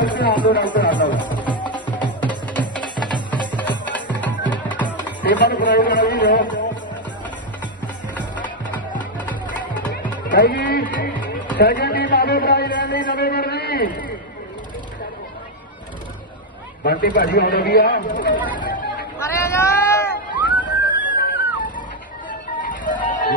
ध्यान दो डॉक्टर आता है पेपर फ्राई करा जी रो भाई सेकंड टीम आगे फ्राई रहने नवे करनी बंटी भाजी हो रही है।